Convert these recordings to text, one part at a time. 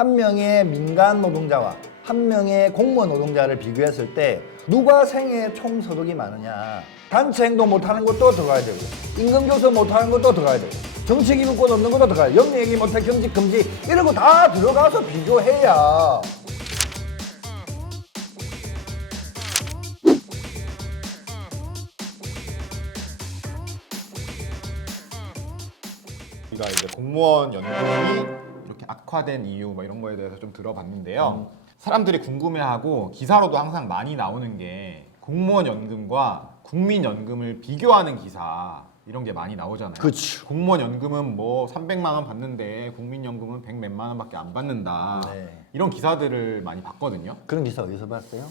한 명의 민간 노동자와 한 명의 공무원 노동자를 비교했을 때 누가 생애 총 소득이 많으냐. 단체 행동 못하는 것도 들어가야 되고, 임금 교섭 못하는 것도 들어가야 되고, 정치 기득권 없는 것도 들어가야 되고, 영리 얘기 못해 겸직 금지 이런 거 다 들어가서 비교해야. 우리가 이제 공무원 연금이 이렇게 악화된 이유 뭐 이런 거에 대해서 좀 들어봤는데요. 사람들이 궁금해하고 기사로도 항상 많이 나오는 게 공무원 연금과 국민연금을 비교하는 기사 이런 게 많이 나오잖아요. 그렇죠. 공무원 연금은 뭐 300만 원 받는데 국민연금은 100 몇만 원밖에 안 받는다. 네. 이런 기사들을 많이 봤거든요. 그런 기사 어디서 봤어요?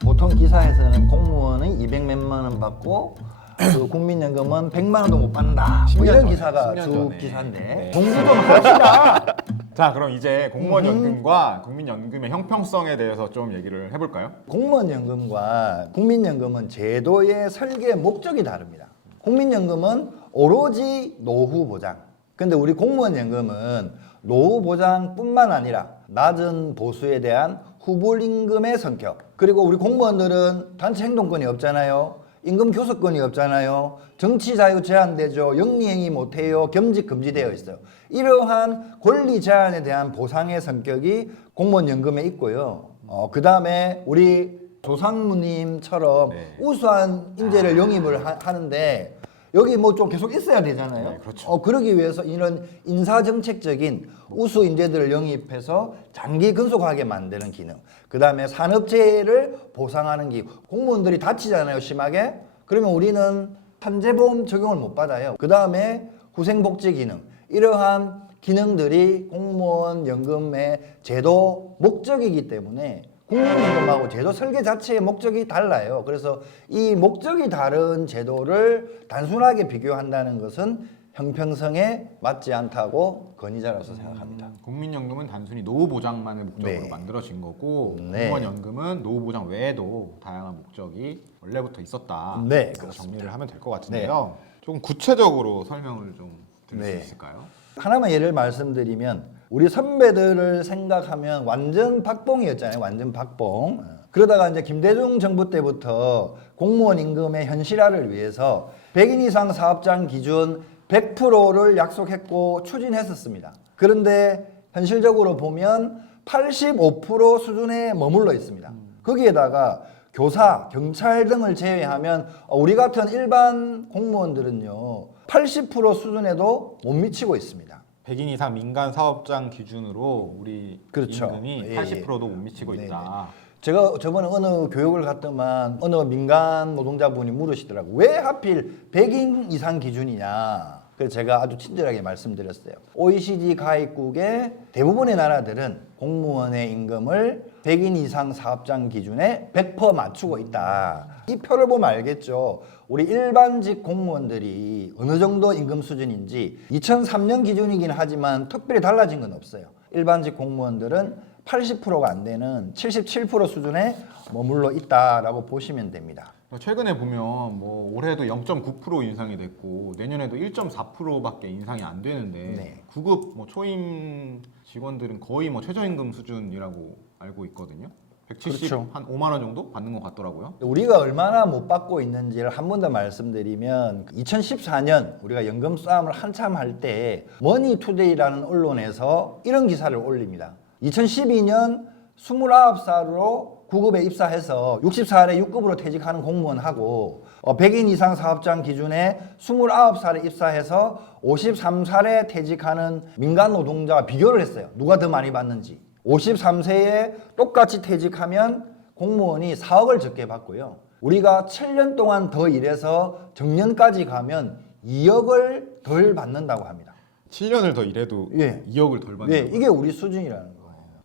보통 기사에서는 공무원은 200 몇만 원 받고 그 국민연금은 100만 원도 못 받는다. 뭐 이런 전에, 기사가 10년 주 전에. 기사인데 네. 공부 좀 하시라. 자, 그럼 이제 공무원 연금과 국민연금의 형평성에 대해서 좀 얘기를 해볼까요? 공무원연금과 국민연금은 제도의 설계 목적이 다릅니다. 국민연금은 오로지 노후 보장. 근데 우리 공무원연금은 노후 보장뿐만 아니라 낮은 보수에 대한 후불임금의 성격. 그리고 우리 공무원들은 단체 행동권이 없잖아요. 임금 교섭권이 없잖아요. 정치 자유 제한되죠. 영리행위 못해요. 겸직 금지되어 있어요. 이러한 권리 제한에 대한 보상의 성격이 공무원연금에 있고요. 그 다음에 우리 조상무님처럼 네. 우수한 인재를 영입을 하는데 여기 뭐 좀 계속 있어야 되잖아요. 네, 그렇죠. 그러기 위해서 이런 인사정책적인 우수 인재들을 영입해서 장기 근속하게 만드는 기능. 그 다음에 산업재해를 보상하는 기능. 공무원들이 다치잖아요, 심하게. 그러면 우리는 산재보험 적용을 못 받아요. 그 다음에 후생복지 기능. 이러한 기능들이 공무원 연금의 제도 목적이기 때문에 국민연금하고 제도 설계 자체의 목적이 달라요. 그래서 이 목적이 다른 제도를 단순하게 비교한다는 것은 형평성에 맞지 않다고 건의자로서 생각합니다. 국민연금은 단순히 노후 보장만을 목적으로 네. 만들어진 거고 네. 공무원연금은 노후 보장 외에도 다양한 목적이 원래부터 있었다. 네, 그래서 그렇습니다. 정리를 하면 될 것 같은데요. 조금 구체적으로 설명을 좀 드릴 네. 수 있을까요? 하나만 예를 말씀드리면 우리 선배들을 생각하면 완전 박봉이었잖아요. 완전 박봉. 그러다가 이제 김대중 정부 때부터 공무원 임금의 현실화를 위해서 100인 이상 사업장 기준 100%를 약속했고 추진했었습니다. 그런데 현실적으로 보면 85% 수준에 머물러 있습니다. 거기에다가 교사, 경찰 등을 제외하면 우리 같은 일반 공무원들은요 80% 수준에도 못 미치고 있습니다. 100인 이상 민간 사업장 기준으로 우리 그렇죠. 임금이 예, 80%도 못 미치고 네네. 있다. 제가 저번에 어느 교육을 갔더만 어느 민간 노동자분이 물으시더라고요. 왜 하필 100인 이상 기준이냐. 그래서 제가 아주 친절하게 말씀드렸어요. OECD 가입국의 대부분의 나라들은 공무원의 임금을 100인 이상 사업장 기준에 100% 맞추고 있다. 이 표를 보면 알겠죠. 우리 일반직 공무원들이 어느 정도 임금 수준인지 2003년 기준이긴 하지만 특별히 달라진 건 없어요. 일반직 공무원들은 80%가 안 되는 77% 수준에 머물러 있다라고 보시면 됩니다. 최근에 보면 뭐 올해도 0.9% 인상이 됐고 내년에도 1.4%밖에 인상이 안 되는데 네. 구급 뭐 초임 직원들은 거의 뭐 최저임금 수준이라고 알고 있거든요. 170, 그렇죠. 한 5만 원 정도 받는 것 같더라고요. 우리가 얼마나 못 받고 있는지를 한 번 더 말씀드리면 2014년 우리가 연금 싸움을 한참 할 때 머니투데이라는 언론에서 이런 기사를 올립니다. 2012년 29살로 구급에 입사해서 64살에 6급으로 퇴직하는 공무원하고 100인 이상 사업장 기준에 29살에 입사해서 53살에 퇴직하는 민간 노동자와 비교를 했어요. 누가 더 많이 받는지. 53세에 똑같이 퇴직하면 공무원이 4억을 적게 받고요. 우리가 7년 동안 더 일해서 정년까지 가면 2억을 덜 받는다고 합니다. 7년을 더 일해도 예. 2억을 덜 받는 네, 거예요. 이게 우리 수준이라는 거예요.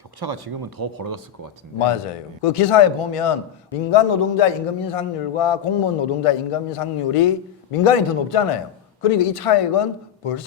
격차가 지금은 더 벌어졌을 것 같은데. 맞아요. 그 기사에 보면 민간 노동자 임금 인상률과 공무원 노동자 임금 인상률이 민간이 더 높잖아요. 그러니까 이 차액은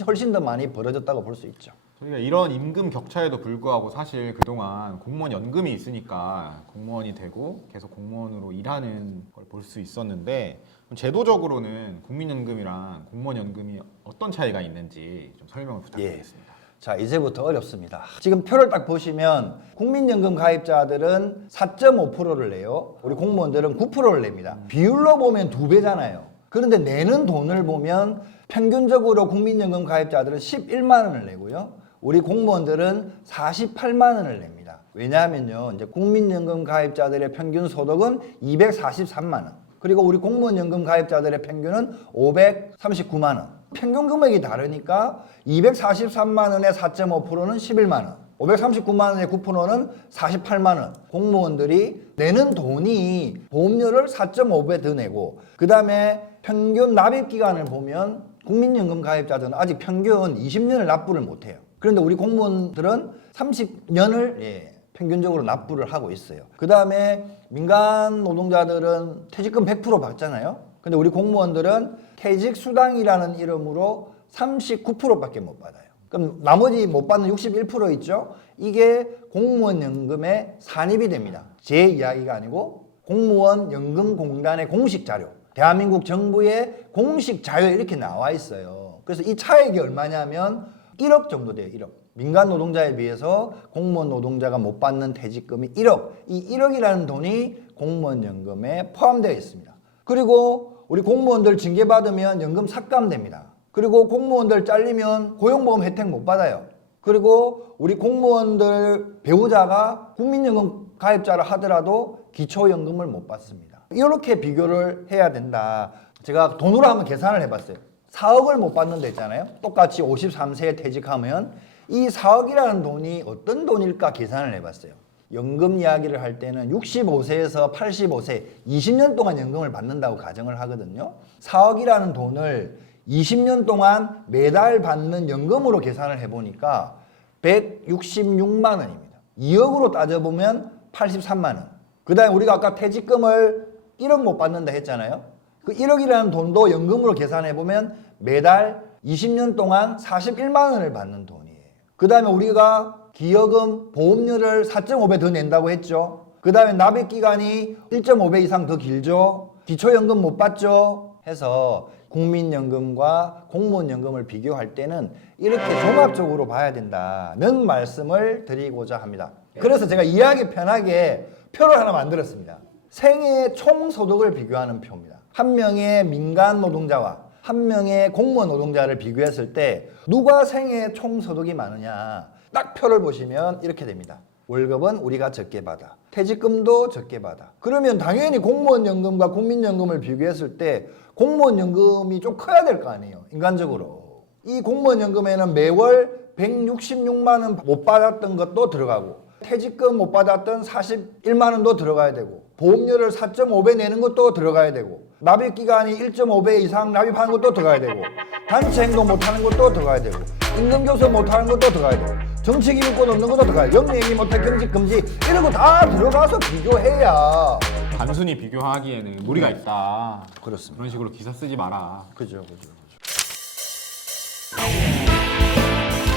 훨씬 더 많이 벌어졌다고 볼 수 있죠. 저희가 이런 임금 격차에도 불구하고 사실 그동안 공무원 연금이 있으니까 공무원이 되고 계속 공무원으로 일하는 걸 볼 수 있었는데 제도적으로는 국민연금이랑 공무원 연금이 어떤 차이가 있는지 좀 설명을 부탁드리겠습니다. 자, 이제부터 어렵습니다. 지금 표를 딱 보시면 국민연금 가입자들은 4.5%를 내요. 우리 공무원들은 9%를 냅니다. 비율로 보면 2배잖아요. 그런데 내는 돈을 보면 평균적으로 국민연금 가입자들은 11만 원을 내고요. 우리 공무원들은 48만 원을 냅니다. 왜냐하면요, 이제 국민연금 가입자들의 평균 소득은 243만 원. 그리고 우리 공무원연금 가입자들의 평균은 539만 원. 평균 금액이 다르니까 243만 원의 4.5%는 11만 원, 539만 원의 9%는 48만 원. 공무원들이 내는 돈이 보험료를 4.5배 더 내고, 그 다음에 평균 납입 기간을 보면 국민연금 가입자들은 아직 평균 20년을 납부를 못해요. 그런데 우리 공무원들은 30년을 평균적으로 납부를 하고 있어요. 그 다음에 민간 노동자들은 퇴직금 100% 받잖아요. 근데 우리 공무원들은 퇴직수당이라는 이름으로 39%밖에 못 받아요. 그럼 나머지 못 받는 61% 있죠? 이게 공무원 연금에 산입이 됩니다. 제 이야기가 아니고 공무원 연금공단의 공식 자료, 대한민국 정부의 공식 자료에 이렇게 나와 있어요. 그래서 이 차액이 얼마냐면 1억 정도 돼요. 1억. 민간 노동자에 비해서 공무원 노동자가 못 받는 퇴직금이 1억. 이 1억이라는 돈이 공무원 연금에 포함되어 있습니다. 그리고 우리 공무원들 징계받으면 연금 삭감됩니다. 그리고 공무원들 잘리면 고용보험 혜택 못 받아요. 그리고 우리 공무원들 배우자가 국민연금 가입자를 하더라도 기초연금을 못 받습니다. 이렇게 비교를 해야 된다. 제가 돈으로 한번 계산을 해봤어요. 4억을 못 받는 데 있잖아요. 똑같이 53세에 퇴직하면 이 4억이라는 돈이 어떤 돈일까 계산을 해봤어요. 연금 이야기를 할 때는 65세에서 85세 20년 동안 연금을 받는다고 가정을 하거든요. 4억이라는 돈을 20년 동안 매달 받는 연금으로 계산을 해보니까 166만 원입니다. 2억으로 따져보면 83만 원. 그 다음에 우리가 아까 퇴직금을 1억 못 받는다 했잖아요. 그 1억이라는 돈도 연금으로 계산해보면 매달 20년 동안 41만 원을 받는 돈이에요. 그 다음에 우리가 기여금, 보험료를 4.5배 더 낸다고 했죠. 그 다음에 납입 기간이 1.5배 이상 더 길죠. 기초연금 못 받죠. 해서 국민연금과 공무원연금을 비교할 때는 이렇게 종합적으로 봐야 된다는 말씀을 드리고자 합니다. 그래서 제가 이해하기 편하게 표를 하나 만들었습니다. 생애 총소득을 비교하는 표입니다. 한 명의 민간 노동자와 한 명의 공무원 노동자를 비교했을 때 누가 생애 총소득이 많으냐, 딱 표를 보시면 이렇게 됩니다. 월급은 우리가 적게 받아, 퇴직금도 적게 받아. 그러면 당연히 공무원연금과 국민연금을 비교했을 때 공무원연금이 좀 커야 될 거 아니에요, 인간적으로. 이 공무원연금에는 매월 166만 원 못 받았던 것도 들어가고, 퇴직금 못 받았던 41만 원도 들어가야 되고, 보험료를 4.5배 내는 것도 들어가야 되고, 납입기간이 1.5배 이상 납입하는 것도 들어가야 되고, 단체행동 못하는 것도 들어가야 되고, 임금교섭 못하는 것도 들어가야 되고, 정치기득권 없는 것도 들어가야 되고, 영리행위 못할 경직금지 이런 거 다 들어가서 비교해야. 단순히 비교하기에는 무리가 있다. 그렇습니다. 그런 식으로 기사 쓰지 마라. 그죠.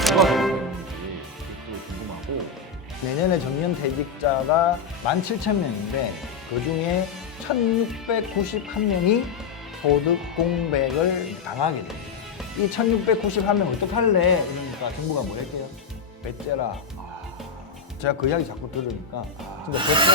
누가 더 있는지 궁금하고. 내년에 정년퇴직자가 17,000명인데 그 중에 1,691명이 소득 공백을 당하게 됩니다. 이 1,691명 어떡할래? 이러니까 정부가 뭐랬대요? 배째라. 제가 그 이야기 자꾸 들으니까 진짜 배째고